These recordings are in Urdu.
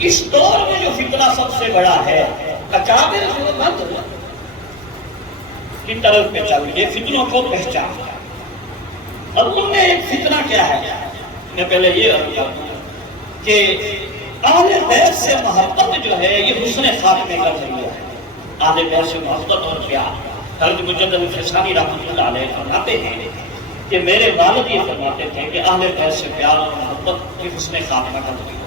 اس دور میں جو فتنہ سب سے بڑا ہے اکابر مت کی طرف پہ چل کے فتنوں کو پہچان. اور ان میں ایک فتنہ کیا ہے؟ میں پہلے یہ عرض کر دوں کہ اہل بیت سے محبت جو ہے یہ حسن خاتمے کا ذریعہ ہے. اہل بیت سے محبت اور پیار. حضرت مجدد فسانی رحمۃ اللہ علیہ فرماتے ہیں کہ میرے والد یہ فرماتے تھے کہ اہل بیت سے پیار اور محبت یہ حسن خاتمہ کا ذریعہ ہے.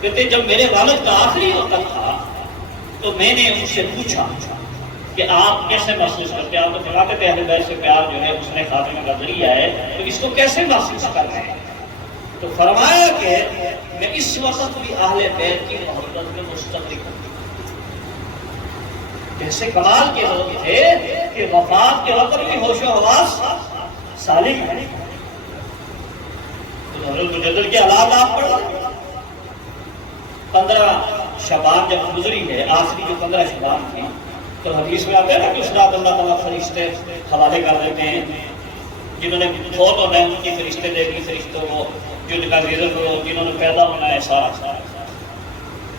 کہتے جب میرے والد کا آخری وقت تھا تو میں نے ان سے پوچھا کہ آپ کیسے محسوس کرتے ہیں؟ آپ تو فرماتے تھے اہل بیت سے پیار جو ہے حسن خاتمے کا ذریعہ ہے، تو اس کو کیسے محسوس کر رہے ہیں؟ تو فرمایا کہ میں اس وقت بھی اہل بیت کی محبت میں مستغرق ہوں. ایسے کمال کے لوگ تھے کہ وفات کے وقت بھی ہوش و حواس سالم ہے. تو حضرت مجدد کے حالات آپ پڑھ 15 شعبان جب گزری ہے، آخری جو 15 شعبان تھی، تو حدیث میں آتا ہے نا کہ اس رات اللہ تعالیٰ فرشتے حوالے کر دیتے ہیں جنہوں نے فوت ہونا ہے ان کی فرشتے دے دی فرشتوں کو، جو کا رزق ہو، جنہوں نے پیدا ہونا ہے سارا.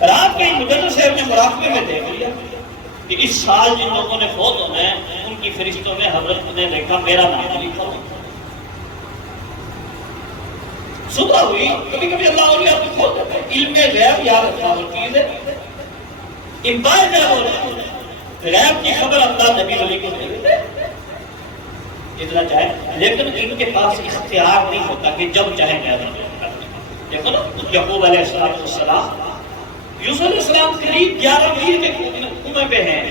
رات کے مجدد صاحب نے مراقبے میں دیکھ لیا کہ اس سال جن لوگوں نے فوت ہونا ہے ان کی فرشتوں میں حضرت نے دیکھا میرا نام لکھا ہوا. صبح ہوئی، کبھی کبھی اللہ اولیاء کو کھول دیتے ہیں. علم غیب یاد رکھنا وہ چیز ہے. امپائر غیب ہو رہا ہے، غیب کی خبر اللہ نبی علی کو دے دیتے جتنا چاہے، لیکن ان کے پاس اختیار نہیں ہوتا کہ جب چاہے غیب. دیکھو نا یعقوب علیہ السلام، یوسف علیہ السلام قریب 11 مہینے کے کنویں پہ ہیں،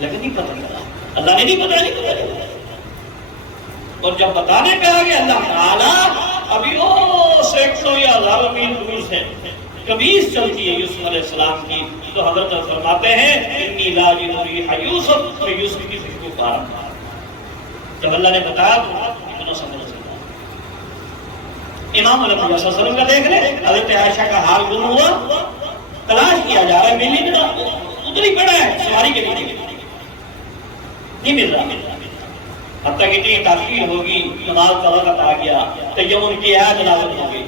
لیکن نہیں پتہ چلا. اللہ نے نہیں پتہ. اور جب بتانے پہ آ گیا اللہ تعالیٰ ابھی وہ سینکڑوں یا ہزاروں میل دور سے قمیص چلتی ہے یوسف علیہ السلام کی، تو حضرت فرماتے ہیں انی لا اجد ریح یوسف، میں یوسف کی خوشبو پا رہا ہوں. جب اللہ نے بتایا تو اتنا سمجھ سکتا. امام علیہ وسلم کا دیکھ لیں، حضرت عائشہ کا حال گم ہوا، تلاش کیا جا رہا ہے، مل نہیں رہا. اتنی بڑا ہے سواری کے لیے نہیں مل رہا. حتیٰ کہ اتنی تاخیر ہوگی، نماز کا وقت آ گیا، تیمم کی عہد نازل ہو گئی.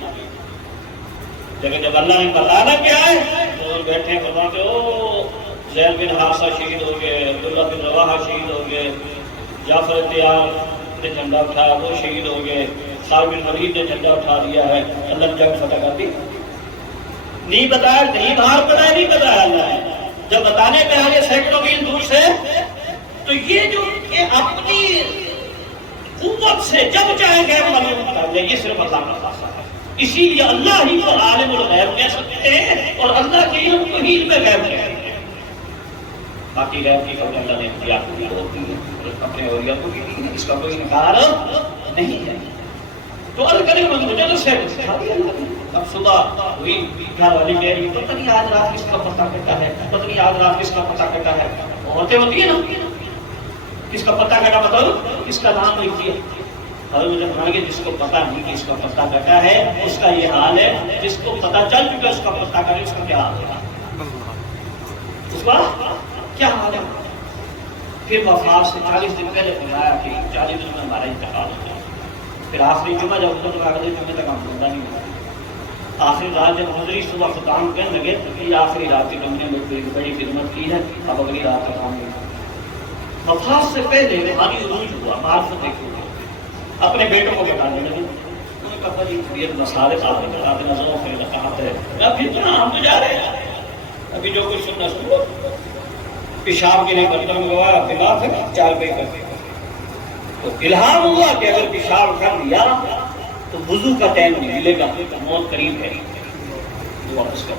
لیکن جب اللہ نے بتانا کیا ہے تو بیٹھے فرماتے او زید بن حارثہ شہید ہو گئے، عبداللہ بن رواحہ شہید ہو گئے، جعفر تیار نے جھنڈا اٹھایا وہ شہید ہو گئے، خالد بن ولید نے جھنڈا اٹھا دیا ہے. اللہ نے جنگ فتح کر دی. نہیں بتایا، نہیں باہر بتایا، نہیں بتایا اللہ نے. جب بتانے پہ آگے سینکڑوں میل دور سے، تو یہ جو اپنی قوت سے جب چاہے غیب معلوم کر لے، یہ صرف اللہ کا خاصہ ہے. اسی لیے اللہ ہی کو عالم الغیب کہہ سکتے ہیں اور اللہ کے علم کو ہی علم غیب کہتے ہیں. باقی غیب کی خبر اللہ نے اختیار کو ہوتی ہے، اپنے اولیاء کو بھی دی ہے، اس کا کوئی انکار نہیں ہے. تو الکریم مجدد سے اب صبح ہوئی، گھر والی کہہ رہی پتہ نہیں آج رات کس کا پتہ کٹا ہے، پتہ نہیں آج رات کس کا پتہ کٹا ہے. عورتیں ہوتی ہیں نا، کس کا پتہ کٹا مطلب کس کا نام لکھتی ہے. حضرت مجھے فرمایا کہ جس کو پتہ نہیں کہ اس کا پتہ کٹا ہے اس کا یہ حال ہے، جس کو پتہ چل چکا اس کا پتہ کٹا اس کا کیا حال ہے، اس کا کیا حال ہے. پھر وفات سے 40 دن پہلے فرمایا کہ 40 دن میں ہمارا انتقال ہو جائے. پھر آخری جمعہ جب خود اگلے جمعے تک ہم زندہ نہیں ہوا. آخری رات جب حضری صبح خطام کہنے لگے کہ آخری رات کی تم نے کوئی بڑی خدمت کی ہے، اب اگلی رات کا کام نہیں. وفات سے پہلے روحانی عروج ہوا، معرفت دیکھی، اپنے بیٹوں کو بتانے لگے. انہوں نے کہا جی یہ مسالے صاحب نے بتا دینا ضرور پھر کہا ہے اب اتنا ہم تو جا رہے ہیں، ابھی جو کچھ سننا سنو. پیشاب کے لیے برتن منگوایا، دماغ ہے 4 پہ کر دیا. تو الہام ہوا کہ اگر پیشاب کر دیا تو وضو کا ٹائم نہیں ملے گا، موت قریب ہے. دعا اس کا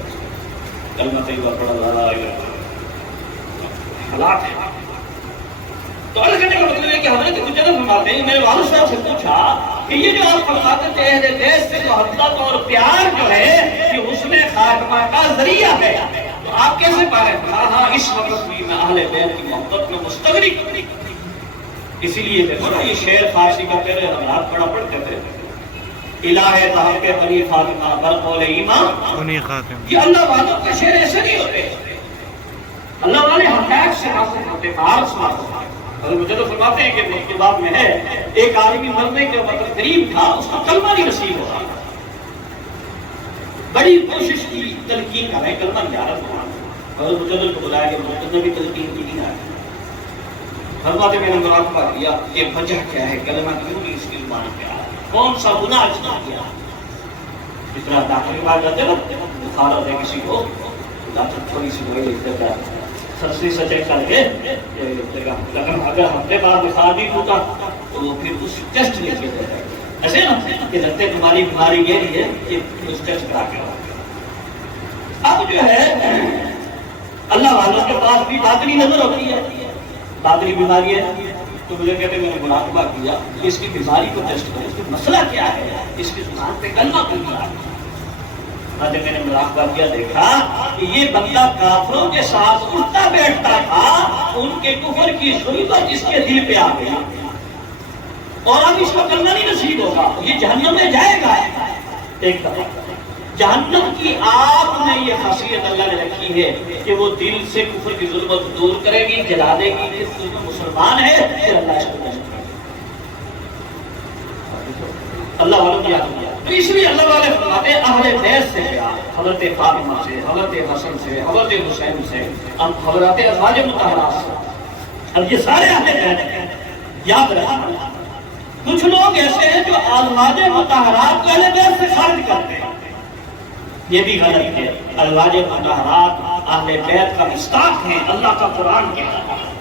کلمہ طیبہ پڑھا لا الہ الا اللہ، حالات ہے. تو عرض کرنے کا مطلب ہے کہ حضرت مجدد فرماتے ہیں، میں نے والد صاحب سے پوچھا کہ یہ جو آپ فرماتے تھے اہل بیت سے محبت اور پیار جو ہے کہ حسن خاتمہ کا ذریعہ ہے، تو آپ کیسے پا رہے ہیں؟ ہاں اس وقت بھی میں اہل بیت کی محبت میں مستغرق. اسی لیے دیکھو نا یہ شعر فارسی کا پہلے حضرات پڑھا پڑھتے تھے، الہ تحق بنی فاطمہ برقول ایمان. یہ اللہ والوں کے شعر ایسے نہیں ہوتے، اللہ والے حقائق سے حاصل ہوتے، بہار سے حاصل ہوتے. حضرت مجدد فرماتے ہیں کہ مکتوبات میں ہے ایک آدمی مرنے کے وقت قریب تھا، اس کا کلمہ نہیں نصیب ہوا، بڑی کوشش کی تلقین کر رہے ہیں کلمہ زیارت حضرت مجدد کو بلایا کہ مجدد نے بھی تلقین کی نہیں آئی. حضرت میں نے مراقبہ کیا کہ وجہ کیا ہے، کلمہ کیوں نہیں اس کی زبان پہ آیا، کون سا گناہ اس نے کیا. اس طرح ڈاکٹر کے پاس جاتے وقت بخار ہوتا ہے کسی کو، ڈاکٹر تھوڑی سی دوائی لکھ دیتا ہے، سرسری سے چیک کر کے اگر ہفتے بعد بخار نہیں ہوتا تو پھر اس ٹیسٹ لکھ کے دیتا ہے. ایسے نا کہ لگتے تمہاری بیماری یہ ہے کہ اس ٹیسٹ کرا کے. اب جو ہے اللہ والوں کے پاس بھی باطنی نظر ہوتی ہے، باطنی بیماری ہے تو مجھے کہتے میں نے مراقبہ کیا کہ اس کی بیماری کو ٹیسٹ کریں، اس کا مسئلہ کیا ہے، اس کی زبان پہ کلمہ کیوں نہیں آیا. میں نے مراقبہ کیا، دیکھا کہ یہ بندہ کافروں کے ساتھ اٹھتا بیٹھتا تھا، ان کے کفر کی ضرورت اس کے دل پہ آ گئی اور اب اس کو کرنا نہیں نصیب ہوگا، یہ جہنم میں جائے گا. ایک دفعہ جہنم کی آگ میں یہ خاصیت اللہ نے رکھی ہے کہ وہ دل سے کفر کی ظلمت دور کرے گی، جلا دے گی کہ تو مسلمان ہے، پھر اللہ اس کو نصیب کرے گا. اللہ والوں کی آگ. تو اس لیے اللہ والے فرماتے ہیں اہل بیت سے پیار، حضرت فاطمہ سے، حضرت حسن سے، حضرت حسین سے، حضرت ازواج مطہرات سے. اب یہ سارے اہل بیت ہیں، یاد رکھنا. کچھ لوگ ایسے ہیں جو ازواج مطہرات کو اہل بیت سے خارج کرتے ہیں، یہ بھی غلط ہے. ازواج مطہرات اہل بیت کا مصداق ہیں. اللہ کا قرآن کہتا ہے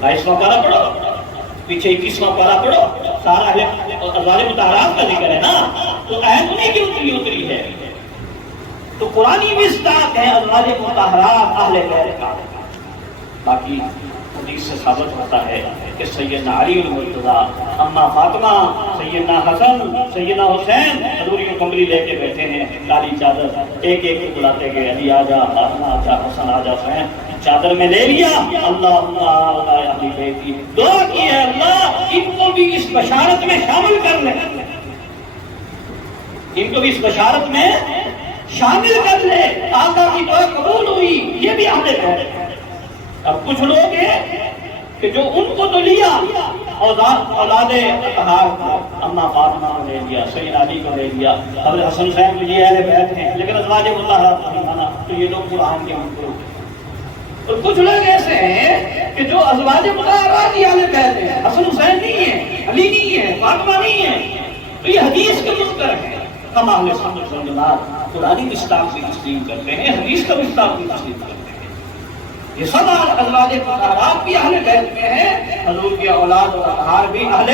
22واں پارہ پڑھو، پیچھے 21واں پارہ پڑھو، سارا ازواج مطہرات کا ذکر ہے نا، تو آیت انہیں کی اتری ہے. تو قرآنی مصداق ہے ازواج مطہرات اہل بیت کا. باقی حدیث سے ثابت ہوتا ہے کہ سیدنا علی المرتضیٰ، اما فاطمہ، سیدنا حسن، سیدنا حسین حضور یوں کمبلی لے کے بیٹھے ہیں، کالی چادر، ایک ایک کو بلاتے گئے، علی آجا، فاطمہ آجا، حسن آجا، حسین. چادر میں لے لیا، اللہ اہل بیت کی دعا کی ہے، اللہ ان کو بھی اس بشارت میں شامل کر لے، ان کو بھی اس بشارت میں شامل کر لے. آقا کی دعا قبول ہوئی، یہ بھی اہل بیت ہے. اب کچھ لوگ ہیں کہ جو ان کو تو لیا، اولاد اطہار کو، اما فاطمہ کو لے لیا، سیدنا علی کو لے لیا، حضرت حسن صاحب کو، یہ اہل بیت ہیں، لیکن ازواج مطہرات نہیں مانا، تو یہ لوگ قرآن کے منکر. اور کچھ لوگ ایسے ہیں کہ جو ازواج مطہرات ہی اہل بیت ہیں، حسن حسین نہیں ہے، علی نہیں ہے، فاطمہ نہیں ہے، تو یہ حدیث کے منکر ہیں. ہم اہل سنت والجماعت قرآنی مصداق بھی تسلیم کرتے ہیں، حدیث کا مصداق بھی تسلیم کرتے ہیں. یہ سب ازواج مطہرات بھی اہل بیت میں ہیں، حضور کی اولاد اور اطہار بھی اہل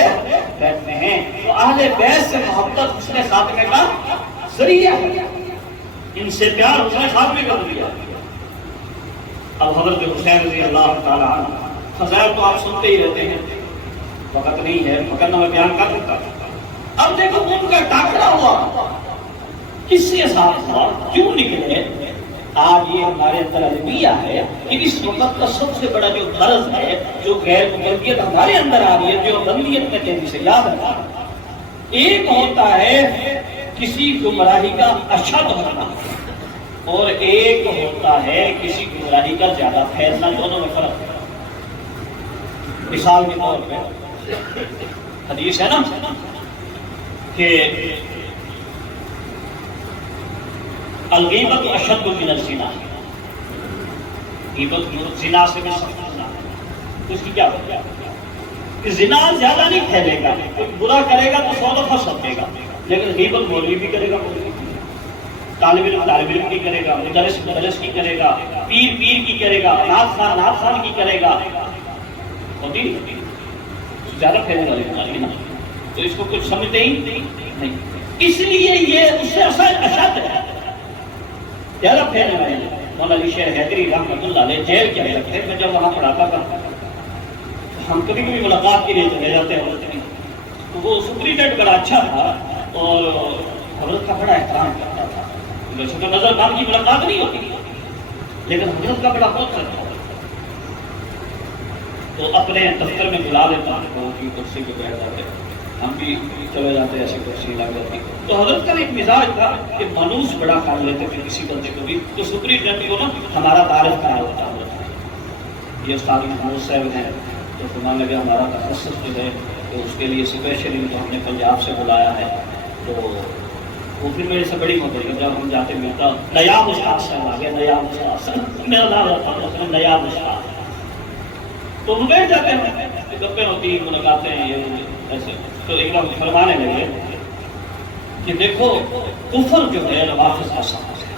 بیت میں ہیں. تو اہل بیت سے محبت حسن خاتمے کا ذریعہ ہے، ان سے پیار حسن خاتمے کا ذریعہ ہے. اب حضرت حسین رضی اللہ تعالیٰ عنہ، فضائل تو آپ سنتے ہی رہتے ہیں، وقت نہیں ہے مگر میں بیان کر دیتا. اب دیکھو ان کا ٹاکرا ہوا، کس سے ساتھ ہوا، کیوں نکلے. آج یہ ہمارے اندر المیہ ہے کہ اس وقت کا سب سے بڑا جو مرض ہے، جو غیر مغربیت ہمارے اندر آ رہی ہے، جو غملیت میں تیزی سے یاد ہے. ایک ہوتا ہے کسی گمراہی کا اشد ہونا، اور ایک ہوتا ہے کسی گمراہی کا زیادہ پھیلنا. دونوں میں فرق ہے. مثال کے طور پہ حدیث ہے نا کہ الغیبت اشد من الزنا، غیبت زنا سے بھی سخت گناہ ہے. اس کی کیا وجہ ہے کہ زنا زیادہ نہیں پھیلے گا، کوئی برا کرے گا تو 100 دفعہ سمجھے گا، لیکن غیبت مولوی بھی کرے گا، طالب علم کی کرے گا، مدرس کی کرے گا، پیر کی کرے گا، نعت خان کی کرے گا، ہوتی زیادہ پھیلنے والی بیماری نا. تو اس کو کچھ سمجھتے ہی نہیں، اس لیے یہ اس سے اشد ہے، زیادہ پھیلنے والی. مولانا علی شیر حیدری رحمۃ اللہ علیہ جیل کے اندر تھے، میں جب وہاں پڑھاتا تھا، ہم کبھی ملاقات کے لیے چلے جاتے ہیں. تو وہ سپرینٹینڈنٹ بڑا اچھا تھا اور حضرت کا بڑا احترام کرتا تھا. ویسے تو نظر بان کی ملاقات نہیں ہوتی، لیکن حضرت کا بڑا بہت کرتا تھا. تو اپنے دفتر میں بلا لیتا ہوں کہ کرسی پہ بیٹھ جاتے، ہم بھی چلے جاتے، ایسی کرسی لگ جاتی. تو حضرت کا ایک مزاج تھا کہ منوس بڑا کر لیتے تھے کسی بندے کو بھی. تو سپرینٹینڈنٹ کو نا ہمارا تعارف کرا ہوتا ہے، یہ استاد محمود صاحب ہیں، تو فرمانے لگے ہمارا تخصص جو ہے تو اس کے لیے اسپیشلی تو ہم نے پنجاب سے بلایا ہے، تو وہ پھر میرے سے بڑی محبت ہے، جب ہم جاتے ملتا نیا مشتاق صاحب آ گیا، نیا مشتاق صاحب میرا نام رکھا نیا مشتاق، تو ہم بیٹھ جاتے ہیں، گپیں ہوتی ملاقاتیں یہ ایسے، تو ایک دم فرمانے لگے کہ دیکھو کفر جو ہے روافظ کا ساتھ ہے،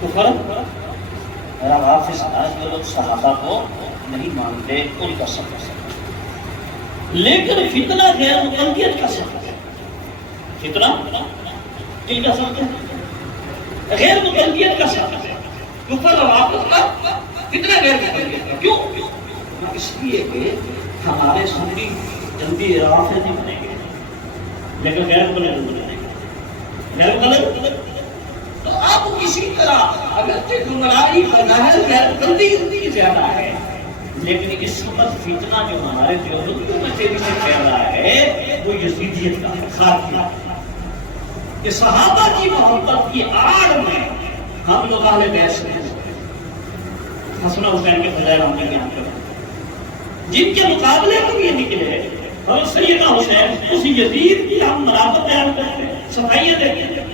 کفر روافظ کا جو لوگ صحابہ کو نہیں مانتے ان کا سفر ہے، لیکن فتنہ غیر مقلدیت کا سفر ہے، فتنہ کن کا سفر ہے؟ غیر مقلدیت کا سفر ہے، کفر روافظ کا فتنہ غیر مقلدیت کا، کیوں؟ اس لیے کہ ہمارے سنی جلدی روافظ نہیں بنیں گے، لیکن غیر مقلد بنیں گے، غیر مقلد تو آپ کسی طرح اگرچہ گمراہی بظاہر غیر مقلدی زیادہ ہے، لیکن اس وقت فتنہ جو ہمارے دیوبندیوں میں تیزی سے پھیل رہا ہے وہ یزیدیت کا ہے، خارجیت کہ صحابہ کی محبت کی آڑ میں ہم لوگ اہل بیت ہیں، حسن حسین کے فضائل ہم نے بیان کر جن کے مقابلے میں یہ نکلے اور سیدنا حسین اس یزید کی ہم مرافت بیان کرتے ہیں، صفائیاں دیتے ہیں،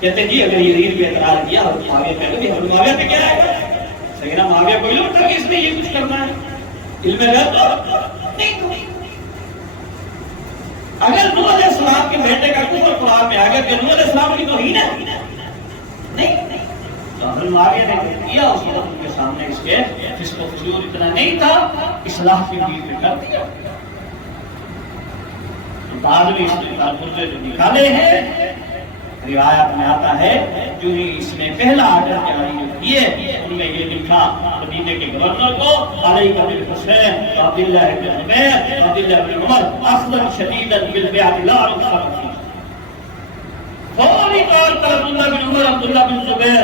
کہتے ہیں جی اگر یزید پہ اعتراض کیا اور معاویہ پہ بھی ہم معاویہ پہ کیا آئے گا؟ سیدنا معاویہ کوئی لوگ تھا کہ اس نے یہ کچھ کرنا ہے، علم غیب تو نہیں تھا۔ اگر نوح علیہ السلام کے بیٹے کا کفر قرآن میں آ گیا کہ نوح علیہ السلام کی توہین ہے نہیں، تو حضرت معاویہ نے کیا اس وقت ان کے سامنے اس کے فسق و فجور اتنا نہیں تھا، اصلاح کی نیت میں کر دیا، بعد میں اس نے پردے جو نکالے ہیں روایت میں آتا ہے جو ہی اس نے پہلا آرڈر جاری کیے ان میں یہ لکھا مدینے کے گورنر کو علیہ بالحسین عبداللہ بن زبیر عبداللہ بن عمر اخذا شدیدا بالبیعۃ لا رخصت فیہ، فوری طور پر عبداللہ بن عمر عبداللہ بن زبیر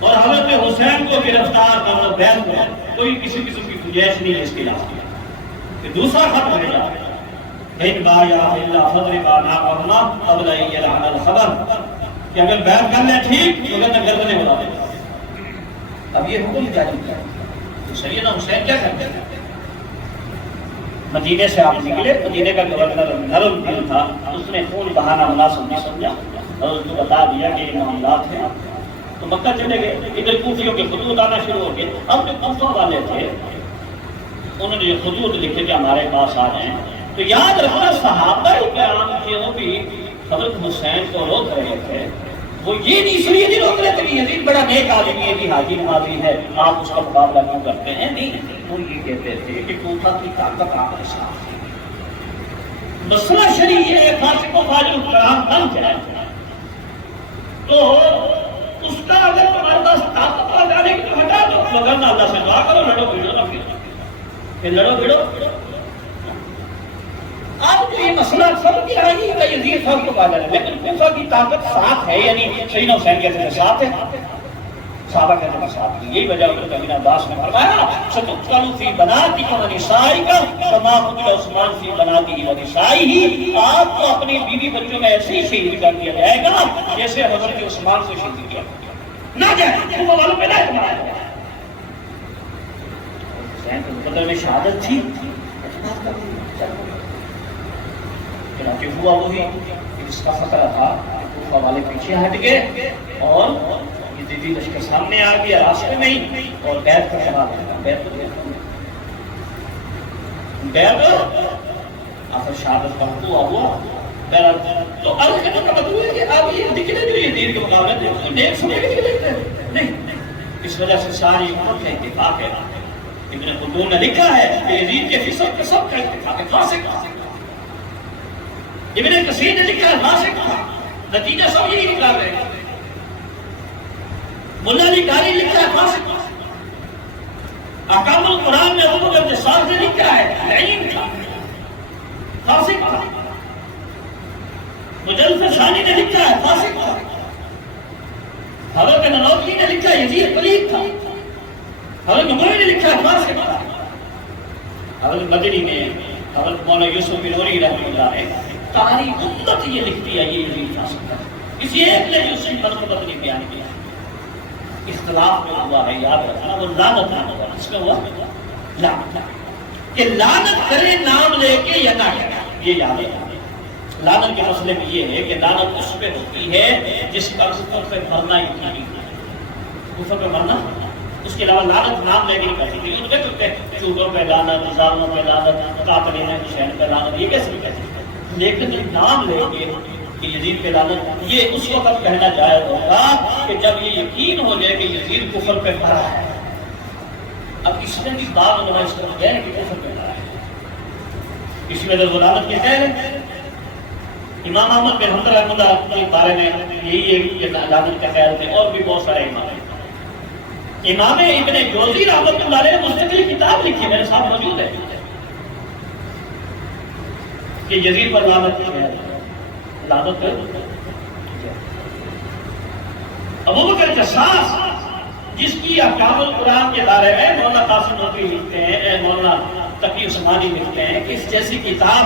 اور حضرت حسین کو گرفتار کرنا بیعت ہوا، کوئی کسی قسم کی گنجائش نہیں ہے اس کے علاوہ۔ کہ دوسرا خط بھیجا ایک بایا الا فضرب اعناقهما قبل ان يلعن الخبر کہ اگر بیعت کر لیں ٹھیک مگر نہ گردنیں اڑا دیں۔ اب یہ حکم جاری کیا تو سیدنا حسین کیا کرتے ہیں؟ مدینے سے آپ نکلے، مدینے کا گورنر نرم دل تھا، اس نے خون بہانا مناسب نہیں سمجھا اور اس کو بتا دیا کہ یہ معاملات ہیں، تو مکہ چلے گئے، ادھر کوفیوں کے خطوط آنا شروع ہو گئے۔ اب جو کوفہ والے تھے انہوں نے یہ خطوط لکھے کہ ہمارے پاس آ جائیں، تو یاد رکھنا صحابہ کرام کے وہ بھی حضرت حسین کو روک رہے تھے، وہ یہ نہیں اس لیے نہیں روک رہے تھے کہ یزید بڑا نیک آدمی ہے، کہ حاجی نمازی ہے، آپ اس کا مقابلہ کیوں کرتے ہیں، نہیں، وہ یہ کہتے تھے کہ کوفہ کی طاقت آپ کے ساتھ ہے، مسئلہ شریع ہے، فاسق و فاجر کرام بن جائے تو اس کا اگر تمہارے پاس طاقت آ جانے کی تو ہٹا دو، مگر اللہ سے دعا کرو، لڑو بھیڑو نہ پھر لڑو بھیڑو۔ آپ کو یہ مسئلہ سب کی آئی کہ یزید صاحب کو پاگل ہے، لیکن کوفہ کی طاقت ساتھ ہے، یعنی سیدنا حسین کہتے ہیں ساتھ ہے، صحابہ کہتے ہیں ساتھ ہے۔ یہی وجہ حضرت ابن عباس نے فرمایا ستقتل فی بناتک و نسائک کما قتل عثمان فی بناتہ و نسائہ، آپ کو اپنی بیوی بچوں میں ایسے ہی شہید کر دیا جائے گا جیسے حضرت عثمان کو شہید کیا نہ جائے، کوفہ والوں پہ نہ اعتماد ہے۔ حسین کے مقدر میں شہادت تھی، چنانچہ ہوا وہی جس کا خطرہ تھا، کوفہ والے پیچھے ہٹ گئے اور یزیدی لشکر سامنے آ گیا راستے میں ہی، اور بیعت کا سوال ہے، بیعت آخر شہادت پر ہوا تو عرض کرنے کا مطلب ہے کہ آپ یہ نکلے جو یزید کے مقابلے میں تو نیک سنے کے لکھتے ہیں نہیں، اس وجہ سے ساری امت کا اتفاق ہے۔ ابن خلدون نے لکھا ہے کہ یزید کے فسق کے سب کا اتفاق ہے، فاسق تھا۔ ابن کثیر نے لکھا ہے فاسق تھا، نتیجہ سب یہی نکال رہے ہیں۔ ملا علی قاری لکھا ہے فاسق تھا، احکام القرآن میں ابو بکر صاحب نے لکھا ہے لعین تھا، فاسق تھا۔ مجلد ثانی نے لکھا ہے فاسق تھا۔ حضرت ننوتوی نے لکھا ہے یزید پلید تھا۔ حضرت نبوی نے لکھا ہے فاسق تھا۔ حضرت مدنی نے، حضرت مولانا یوسف بنوری رحمۃ اللہ علیہ، ساری امت یہ لکھتی ہے یہ یزید فاسق تھا، کسی ایک نے اس کی منقبت نہیں بیان کیا۔ اختلاف میں ہوا ہے، یاد رکھنا، وہ لعنت نہ ہوا، اس کا ہوا لعنت، کہ لعنت کرے نام لے کے یا نہ کرے، یہ یاد رکھنا۔ لعنت کے مسئلے میں یہ ہے کہ لعنت اس پہ ہوتی ہے جس کا کفر پہ مرنا ہی کفر پہ مرنا، اس کے علاوہ لعنت نام لے کے نہیں کہتی تھی. دیکھ سکتے ہیں چوٹوں پہ لعنت، ظالموں پہ لعنت، قاتلین حسین پہ لعنت، یہ کیسے کہتے ہیں؟ لیکن نام لے کے کہ یزید پہ لعنت، یہ اس وقت کہنا جائز ہوگا کہ جب یہ یقین ہو جائے کہ یزید کفر پہ مرا ہے. اب اس میں بھی بعض علماء اس طرح گئے کہ کفر پہ مرا ہے، اس وجہ سے لعنت کہتے ہیں. امام احمد بن حنبل رحمہ اللہ کے بارے میں یہی ہے لعنت کا خیال ہے، اور بھی بہت سارے امام ہیں. امام ابن جوزی رحمۃ اللہ علیہ نے مستقل کتاب لکھی، میرے ساتھ موجود ہے، کہ یزید پر لعنت کی ہے. لعنت ابو بکر جساس جس کی احکام القرآن کے بارے میں مولانا قاسم نقوی لکھتے ہیں، مولانا تقی عثمانی لکھتے ہیں کہ اس جیسی کتاب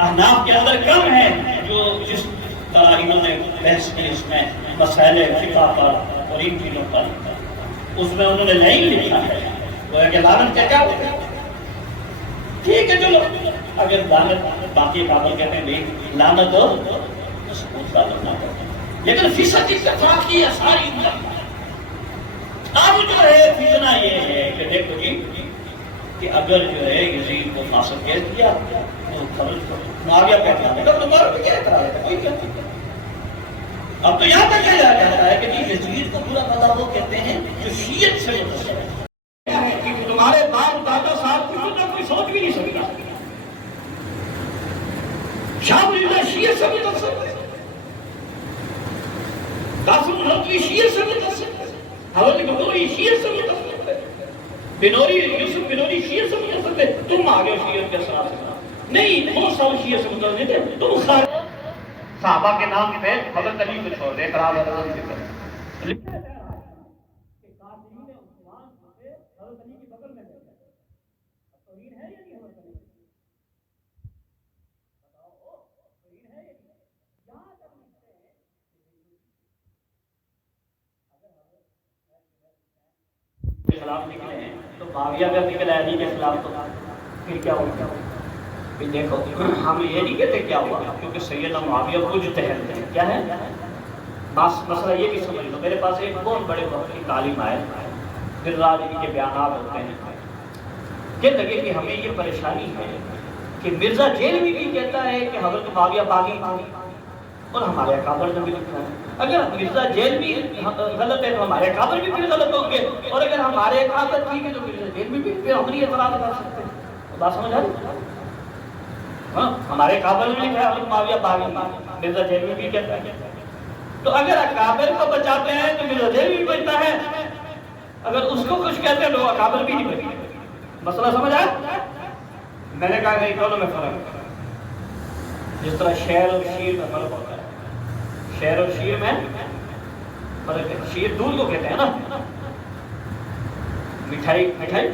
احناف کے اندر کم ہے جو جس طرح انہوں نے بحث کی اس میں مسائل فقہ پر اور ان چیزوں پر. اس میں انہوں نے نہیں لکھا ہے وہ ہے کہ لعنت کیا ہوتا ہے. ٹھیک ہے چلو، اگر لعنت باقی قابل کہتے ہیں نہیں لعنت ہو تو سبوت لعنت نہ کرتے، لیکن فیصد اتفاق کی ہے ساری امت. اب جو ہے فتنہ یہ ہے کہ دیکھو جی کہ اگر جو ہے یزید کو فاسق کہہ دیا تو خبر معاویہ کہتا ہے تو مارو کیا اعتراض ہے؟ کوئی کہتی ہے. اب تو یہاں تک کہا جاتا ہے کہ جی یزید کو پورا پتہ وہ کہتے ہیں جو شیعت سے متصل ہے کہ تمہارے باپ دادا صاحب کی کوئی سوچ بھی نہیں سکتا. شاہ ولی اللہ شیعہ سے متصل ہے، قاسم نقوی شیعہ سے متصل ہے، حضرت گنگوئی شیعہ سے متصل ہے، بنوری یوسف بنوری شیعہ سے متصل ہے. تم آگے شیعہ کے ساتھ نہیں، بہت سارے شیعہ سے متصل ہے. تم صحابہ کے نام پہ حضرت علی کو چھوڑ دے قرار حضرت ذکر خلاف نکلے ہیں تو معاویہ اگر نکلا علی کے خلاف تو پھر کیا ہوگا؟ پھر دیکھو ہم یہ نہیں کہتے کیا ہوا کیونکہ سیدنا معاویہ مجتہد ہیں. کیا ہے مسئلہ یہ بھی سمجھ لو. میرے پاس ایک بہت بڑے وقت کی تعلیم آئے پھر راجی کے بیانات ہوتے ہیں کہ لگے کہ ہمیں یہ پریشانی ہے کہ مرزا جیلوی بھی کہتا ہے کہ حضرت معاویہ باغی اور ہمارے اکابر نے بھی لکھا ہے. اگر مرزا جیلوی غلط ہے تو ہمارے اکابر بھی پھر غلط ہوں گے، اور اگر ہمارے اکابر ٹھیک ہے تو مرزا جیلوی بھی پھر ہم نہیں اعتراض کر سکتے. بات سمجھ آ رہی؟ ہاں ہمارے اکابر نے لکھا ہے حضرت معاویہ باغی، مرزا جیلوی بھی کہتا ہے. تو اگر اکابر کو بچاتے ہیں تو مرزا جیلوی بھی بچتا ہے، اگر اس کو کچھ کہتے ہیں تو اکابر بھی نہیں بچتے. مسئلہ سمجھ آیا؟ میں نے کہا کہ دونوں میں فرق ہے. جس طرح شعر اور شیر میں فرق ہوتا ہے، شعر اور شیر میں فرق ہے. شیر دودھ کو کہتے ہیں نا، مٹھائی مٹھائی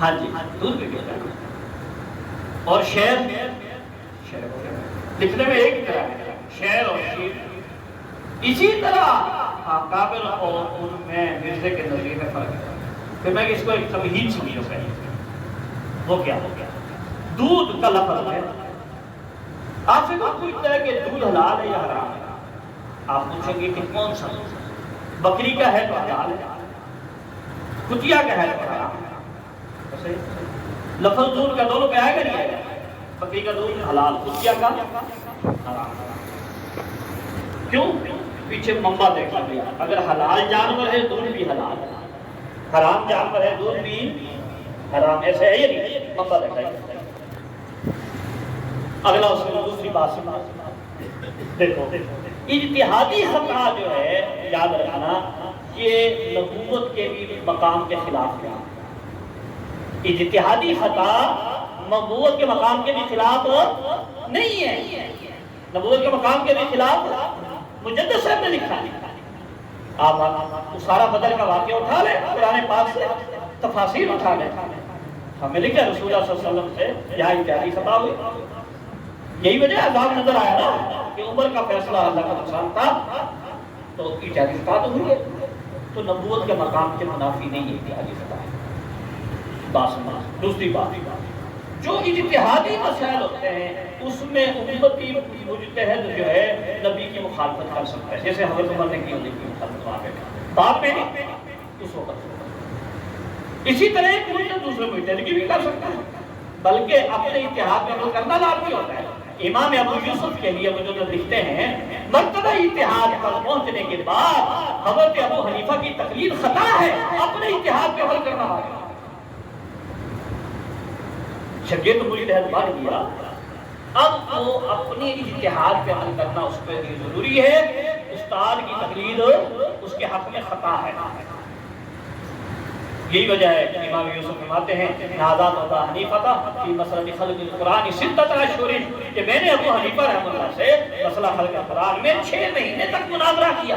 ہاں جی دودھ بھی کہتے ہیں. اور شعر شعر لکھنے میں ایک طرح ہے شعر اور شیر. اسی طرح اکابر اور ان میں مرزے کے نظریے میں فرق ہے. پھر میں اس کو ایک تمہید سمجھو پہلے. وہ کیا ہو گیا؟ دودھ کا لفظ ہے. آپ سے کوئی پوچھتا ہے کہ دودھ حلال ہے یا حرام ہے، آپ پوچھیں گے کہ کون سا؟ بکری کا ہے تو حلال ہے، کتیا کا ہے تو حرام ہے. لفظ دودھ کا دونوں پہ آئے گا نہیں آئے گا؟ بکری کا دودھ حلال، کتیا کا حرام. کیوں؟ پیچھے منبع دیکھا گیا. اگر حلال جانور ہے دودھ بھی حلال ہے، حرام جانور ہے دودھ بھی حرام. ایسے ہے یا نہیں؟ منبع دیکھا گیا. اگلا اس میں دوسری بات سنا دیکھو، اجتہادی خطا جو ہے یاد رکھنا یہ نبوت کے بھی مقام کے خلاف ہے. اجتہادی خطا نبوت کے مقام کے بھی خلاف نہیں ہے. نبوت کے مقام کے بھی خلاف مجدد صاحب نے لکھا ہے. آپ سارا بدر کا واقعہ اٹھا لیں، قرآن پاک سے تفاسیر اٹھا لیں. ہمیں لکھا رسول اللہ صلی اللہ علیہ وسلم سے یہاں اجتہادی خطا ہوئی. یہی وجہ عذاب نظر آیا نا کہ عمر کا فیصلہ اللہ کا نقصان تھا تو اجتہادی خطا تو ہوئی ہے. تو نبوت کے مقام کے منافی نہیں ہے اجتہادی خطا. بات سنا. دوسری بات جو اجتہادی مسائل ہوتے ہیں اس میں امتی مجتہد جو ہے نبی کی مخالفت کر سکتا ہے، جیسے حضرت عمر نے کی، نبی کی مخالفت وہاں پہ بعد میں نہیں، اس وقت اسی طرح ایک مجتہد دوسرے مجتہد کی بھی کر سکتا ہے، بلکہ اپنے اتحاد میں عمل کرنا لازمی ہوتا ہے۔ امام ابو یوسف کے لیے مجدد لکھتے ہیں مرتبہ اتحاد پر پہنچنے کے بعد حضرت ابو حنیفہ کی تقلید خطا ہے، اپنے اتحاد پہ عمل کرنا ہے۔ شگرد مجتہد بن گیا، اب وہ اپنی اجتہاد پہ عمل کرنا اس پہ ضروری ہے، استاد کی تقلید اس کے حق میں خطا ہے۔ یہی وجہ ہے کہ امام یوسف فرماتے ہیں نازات ابا حنیفہ فی مسئلہ خلق القرآن ستۃ اشہر، کہ میں نے ابو حنیفہ رحمۃ اللہ سے مسئلہ خلق القرآن میں 6 مہینے تک مناظرہ کیا،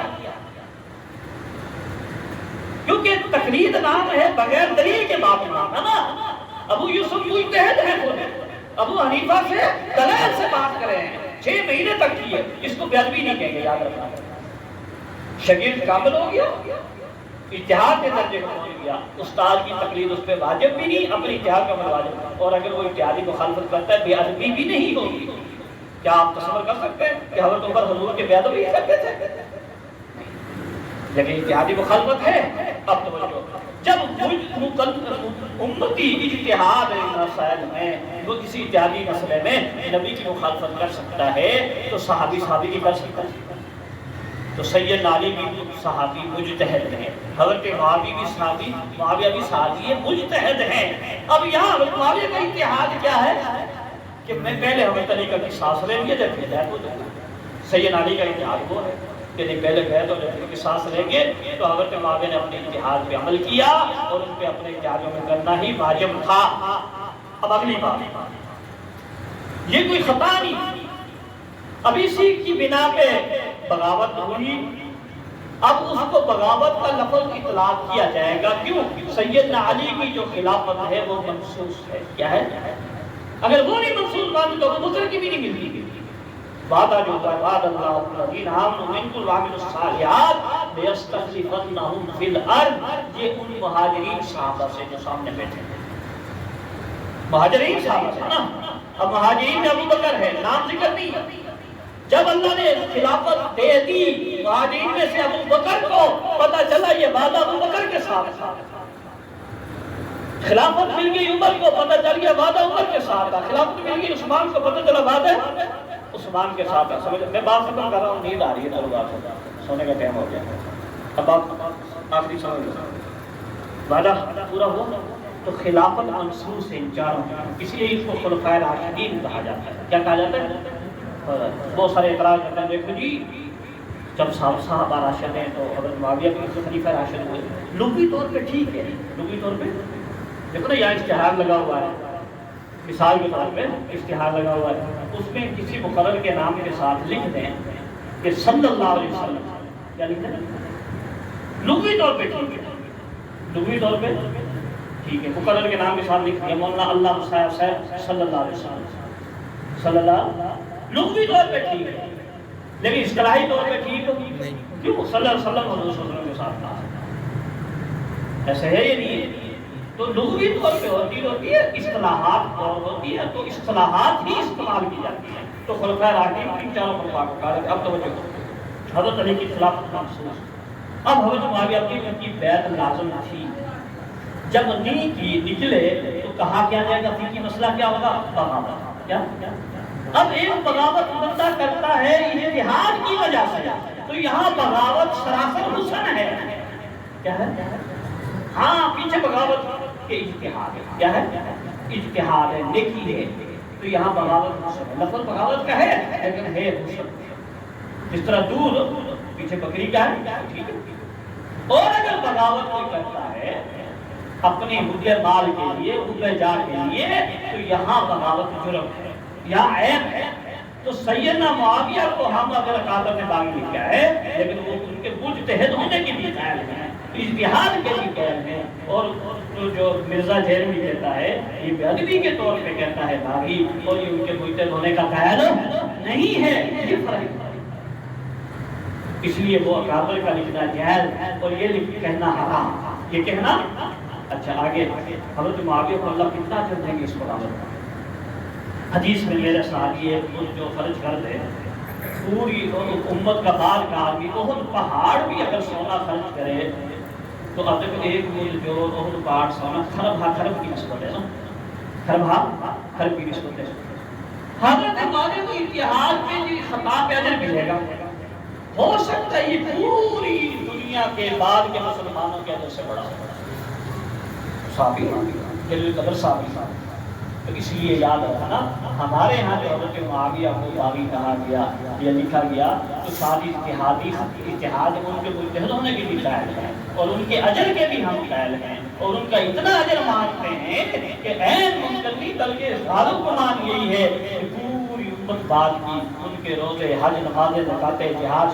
کیونکہ تقلید نام ہے بغیر دلیل کے بات نام ہے نا۔ ابو یوسف مجتہد ہیں خود، ابو حنیفہ سے دلائل سے بات کرے ہیں، 6 مہینے تک کیے، اس کو بیادبی نہیں کہیں گے، یاد رکھنا۔ شاگرد کامل ہو گیا، اتحاد کے درجے کو پہنچ گیا، استاد کی تقلید اس پہ واجب بھی نہیں، اپنی اتحاد کا عمل واجب، اور اگر وہ اتحادی مخالفت کرتا ہے بے ادبی بھی نہیں ہوگی۔ کیا آپ تصور کر سکتے ہیں کہ حضرت عمر حضور کے بے ادبی کرتے تھے؟ لیکن اتحادی مخالفت ہے۔ اب توجہ، جب امتی اجتہاد مسائل میں وہ کسی اتحادی مسئلے میں نبی کی مخالفت کر سکتا ہے تو صحابی کی کر سکتا ہے۔ تو سید علی بھی صحابی مجتہد ہیں، حضرت معاویہ بھی صحابی مجتہد ہیں۔ اب یہاں حضرت معاویہ کا اتحاد کیا ہے کہ میں پہلے حضرت علی کا قصاص لے لیا جب ہدایت ہو جائے۔ سید علی کا اتحاد وہ ہے کہ نہیں، پہلے گئے تو جب قصاص لیں گے، تو حضرت معاویہ نے اپنے اتحاد پہ عمل کیا اور ان پہ اپنے اتحادوں میں کرنا ہی واجب تھا۔ اب اگلی بات، یہ کوئی خطا نہیں، اب اسی کی بنا پہ بغاوت ہوئی، اب اس کو بغاوت کا لفظ اطلاق کیا جائے گا، کیوں؟ سیدنا علی کی جو خلافت ہے وہ منصوص ہے۔ کیا ہے؟ اگر وہ نہیں منصوص بات تو ابو بکر کی بھی نہیں ملتی۔ وعدہ جو ہوتا ہے وعد اللہ الذین آمنوا منکم وعملوا الصالحات لیستخلفنہم فی الارض، یہ ان مہاجرین صحابہ سے جو سامنے بیٹھے ہیں، مہاجرین صحابہ سے نا۔ اب مہاجرین میں ابو بکر ہے، نام ذکر نہیں۔ جب اللہ نے خلافت دے دی مہاجرین میں سے ابو بکر کو، پتہ چلا یہ وعدہ ابو بکر کے ساتھ تھا۔ خلافت مل گئی عمر کو، پتہ چل گیا وعدہ عمر کے ساتھ تھا۔ خلافت مل گئی عثمان کو، پتہ چلا وعدہ عثمان کے ساتھ تھا۔ سمجھ میں بات ختم کر رہا ہوں، نیند آ رہی ہے، چلو بات سونے کا ٹائم ہو گیا۔ اب آپ آخری سمجھ لو، وعدہ پورا ہوا تو خلافت منصوص ہے ان چاروں، اس لیے اس کو خلفائے راشدین کہا جاتا ہے۔ کیا کہا جاتا ہے؟ بہت سارے اعتراض کرتے ہیں، دیکھو جی جب صحابہ راشد ہیں تو حضرت معاویہ بھی خلیفہ راشد ہوئے۔ لغوی طور پہ ٹھیک ہے، لغوی طور پہ دیکھو نا، یہاں اشتہار لگا ہوا ہے، مثال کے طور پہ اشتہار لگا ہوا ہے، اس میں کسی مقرر کے نام کے ساتھ لکھ دیں کہ صلی اللہ علیہ وسلم، کیا لکھ دیں؟ لغوی طور پہ ٹھیک ہے، لغوی طور پہ ٹھیک ہے، مقرر کے نام کے ساتھ لکھ دیا مولانا اللہ صاحب صلی اللہ علیہ وسلم، صلی اللہ، لغوی طور پہ ٹھیک ہے، لیکن اصطلاحی طور پہ ٹھیک نہیں، کیوں؟ صلی اللہ علیہ وسلم حضور صلی اللہ علیہ وسلم کے ساتھ تھا، ایسے ہے یہ نہیں ہے۔ تو لغوی طور پہ ہوتی ہے، اصطلاحات طور ہوتی ہے، تو اصطلاحات ہی استعمال کی جاتی ہیں۔ تو خلفائے راشدین ان چاروں پر پاک کار ہے۔ اب توجہ، حضرت علی کی خلافت منصوص، اب حضرت معاویہ کی بیعت لازم تھی، جب نہیں کی نکلے تو کہا کیا جائے گا، فقہی مسئلہ کیا ہوگا؟ بغاوت۔ کیا؟ اب ایک بغاوت بندہ کرتا ہے اتحاد کی وجہ سے، تو یہاں بغاوت سراسر حسن ہے۔ کیا ہے؟ ہاں، پیچھے بغاوت کے اجتہاد ہے، کیا ہے؟ اجتہاد ہے، نیکی ہے، تو یہاں بغاوت حسن ہے۔ لفظ بغاوت کا ہے لیکن ہے حسن، جس طرح دودھ پیچھے بکری کا ہے، ٹھیک ہے۔ اور اگر بغاوت کوئی کرتا ہے اپنے حب مال کے لیے، حب جاہ کے لیے، تو یہاں بغاوت جرم ہے، یہاں عیب ہے۔ تو سیدنا معاویہ کو ہم اگر اکابر نے باغ لکھا ہے، لیکن وہ ان کے مجتہد ہونے کی بھی قائل ہیں، اجتہاد کے بھی قائل ہیں، اور جو مرزا جیلوی کہتا ہے یہ بے ادبی کے طور پہ کہتا ہے باغی، اور یہ ان کے مجتہد ہونے کا قائل نہیں ہے، یہ فرق۔ اس لیے وہ اکابر کا لکھنا جائز اور یہ کہنا حرام، یہ کہنا۔ اچھا آگے حضرت معاویہ کو اللہ کتنا اجر دیں گے اس پر؟ حدیث میں میرے ساتھ یہ خود جو فرض کر دے پوری امت کا بال کا آدمی احد پہاڑ بھی اگر سونا خرچ کرے تو اب تک ایک مل جو احد پہاڑ سونا خرب کی نسبت ہے نا، خرب کی نسبت ہے۔ حضرت ہمارے کو اتحاد میں جی خطا پہ اجر ملے گا، ہو سکتا ہے یہ پوری دنیا کے بعد کے مسلمانوں کے اجر سے بڑا صحابی جلیل القدر صحابی۔ تو اس لیے یاد رکھنا ہمارے ہاں جو حضرت معاویہ کو باغی کہا گیا یا لکھا گیا تو ساری اتحاد ان کے متحد ہونے کے بھی قائل ہیں اور ان کے اجر کے بھی ہم قائل ہیں اور ان کا اتنا اجر مانتے ہیں کہ عین منقطع بلکہ غالب گمان یہی ہے کہ پوری امت بعد کی ان کے روزے حج نمازیں زکاتیں جہاد